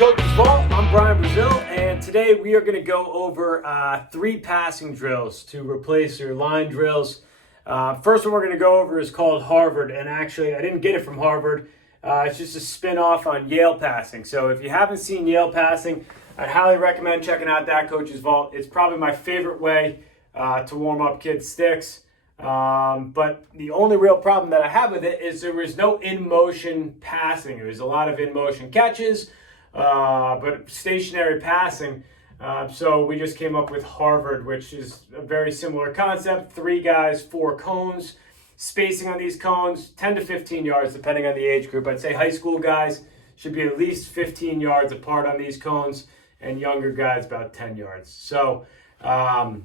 Coach's Vault. I'm Brian Brazil, and today we are going to go over 3 passing drills to replace your line drills. First one we're going to go over is called Harvard, and actually I didn't get it from Harvard. It's just a spin-off on Yale passing. So if you haven't seen Yale passing, I'd highly recommend checking out that Coach's Vault. It's probably my favorite way to warm up kids' sticks. But the only real problem that I have with it is there was no in-motion passing. There was a lot of in-motion catches, but stationary passing. So we just came up with Harvard, which is a very similar concept. 3 guys, 4 cones. Spacing on these cones, 10 to 15 yards, depending on the age group. I'd say high school guys should be at least 15 yards apart on these cones, and younger guys about 10 yards. So we're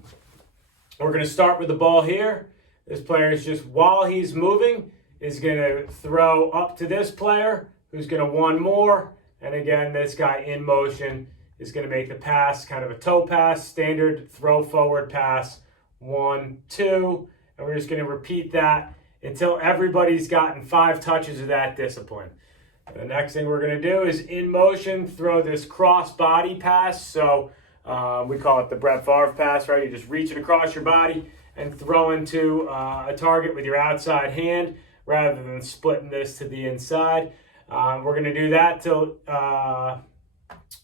going to start with the ball here. This player is just, while he's moving, is going to throw up to this player, who's going to one more. And again, this guy in motion is going to make the pass, kind of a toe pass, standard throw forward pass, 1, 2. And we're just going to repeat that until everybody's gotten 5 touches of that discipline. The next thing we're going to do is in motion, throw this cross body pass. So we call it the Brett Favre pass, right? You're just reaching across your body and throwing to a target with your outside hand rather than splitting this to the inside. We're going to do that till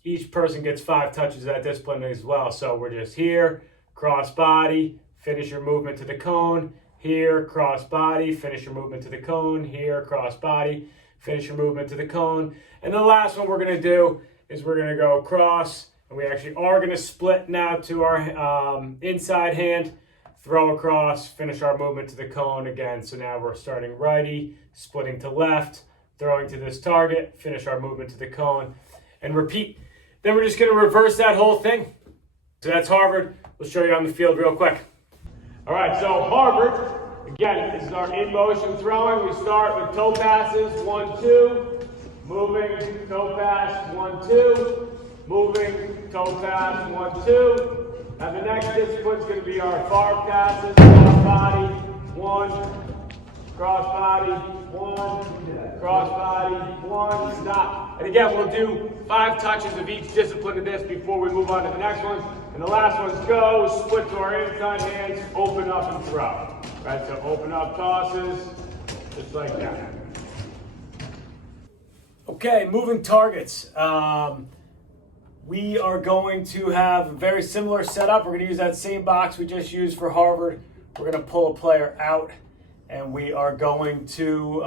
each person gets 5 touches of that discipline as well. So we're just here, cross body, finish your movement to the cone, here, cross body, finish your movement to the cone, here, cross body, finish your movement to the cone. And the last one we're going to do is we're going to go across, and we actually are going to split now to our inside hand, throw across, finish our movement to the cone again. So now we're starting righty, splitting to left, throwing to this target, finish our movement to the cone, and repeat. Then we're just going to reverse that whole thing. So that's Harvard. We'll show you on the field real quick. All right, so Harvard, again, this is our in-motion throwing. We start with toe passes, 1, 2, moving, toe pass, 1, 2, moving, toe pass, 1, 2. And the next discipline is going to be our Favre passes, cross body, 1, cross body, 1, cross body, 1, stop. And again, we'll do 5 touches of each discipline of this before we move on to the next one. And the last one's go, split to our inside hands, open up and throw. Right, so open up tosses, just like that. Okay, moving targets. We are going to have a very similar setup. We're going to use that same box we just used for Harvard. We're going to pull a player out, and we are going to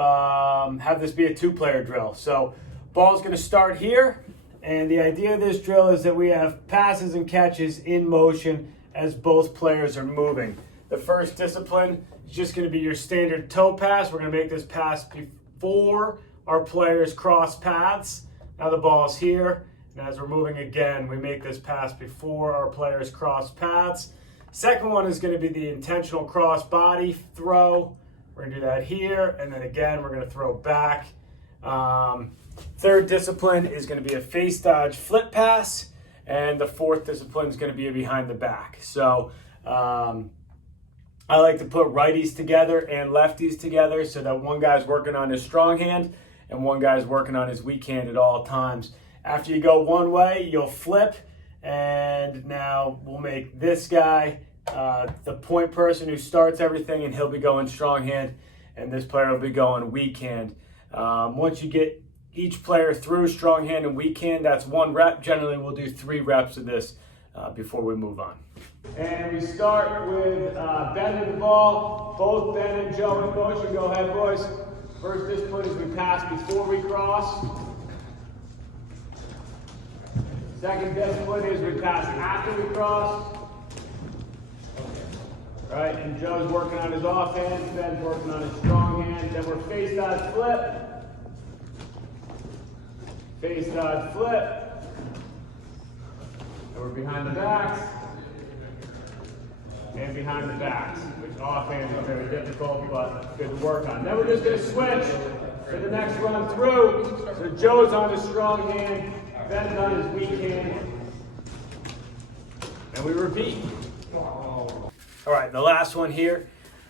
have this be a 2-player drill. So ball's going to start here. And the idea of this drill is that we have passes and catches in motion as both players are moving. The first discipline is just going to be your standard toe pass. We're going to make this pass before our players cross paths. Now the ball's here, and as we're moving again, we make this pass before our players cross paths. Second one is going to be the intentional cross body throw. We're going to do that here, and then again, we're going to throw back. Third discipline is going to be a face dodge flip pass, and the fourth discipline is going to be a behind the back. So I like to put righties together and lefties together so that one guy's working on his strong hand and one guy's working on his weak hand at all times. After you go one way, you'll flip, and now we'll make this guy the point person who starts everything, and he'll be going strong hand, and this player will be going weak hand. Once you get each player through strong hand and weak hand, that's 1 rep. Generally, we'll do 3 reps of this before we move on. And we start with bending the ball. Both Ben and Joe in motion. Go ahead, boys. First discipline is we pass before we cross. Second discipline is we pass after we cross. All right, and Joe's working on his off hand. Ben's working on his strong hand. Then we're face dodge flip. Face dodge flip. And we're behind the backs. And behind the backs, which offhand is very difficult, but good to work on. Then we're just going to switch for the next run through. So Joe's on his strong hand, Ben's on his weak hand. And we repeat. All right, the last one here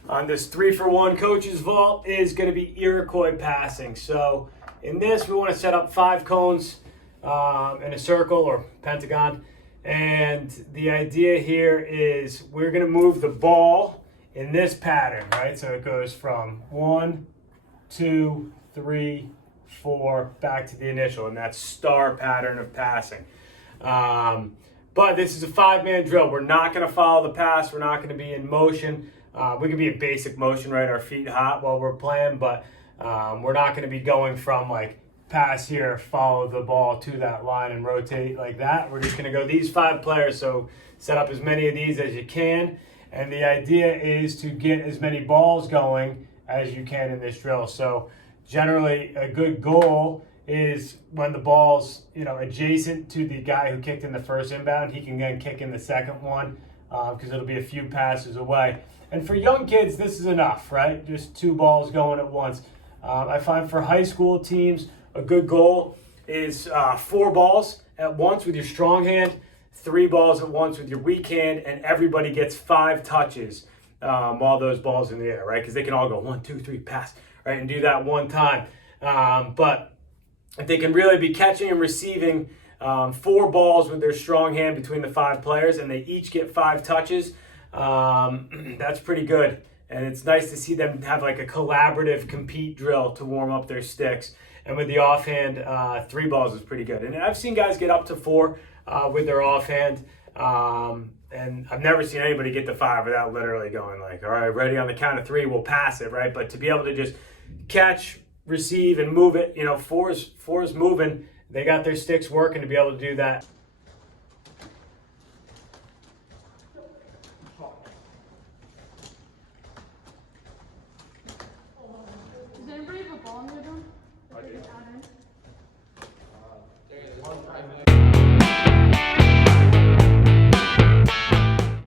on this 3-for-1 Coach's Vault is going to be Isoquois Passing. So in this, we want to set up 5 cones in a circle or pentagon. And the idea here is we're going to move the ball in this pattern, right? So it goes from 1, 2, 3, 4, back to the initial, and that's star pattern of passing. But this is a 5-man drill. We're not going to follow the pass. We're not going to be in motion. We can be in basic motion, right? Our feet hot while we're playing, but we're not going to be going from like pass here, follow the ball to that line and rotate like that. We're just going to go these 5 players. So set up as many of these as you can. And the idea is to get as many balls going as you can in this drill. So generally a good goal is when the ball's, adjacent to the guy who kicked in the first inbound, he can then kick in the second one because it'll be a few passes away. And for young kids, this is enough, right? Just 2 balls going at once. I find for high school teams, a good goal is 4 balls at once with your strong hand, 3 balls at once with your weak hand, and everybody gets 5 touches while those balls are in the air, right? Because they can all go 1, 2, 3, pass, right? And do that one time. But if they can really be catching and receiving 4 balls with their strong hand between the 5 players, and they each get 5 touches, that's pretty good. And it's nice to see them have like a collaborative compete drill to warm up their sticks. And with the offhand, 3 balls is pretty good. And I've seen guys get up to 4 with their offhand. And I've never seen anybody get to 5 without literally going like, all right, ready on the count of 3, we'll pass it, right? But to be able to just catch, receive, and move it, 4 is moving. They got their sticks working to be able to do that. Does anybody have a ball in their room? I do. Out in? There's one 5 minute.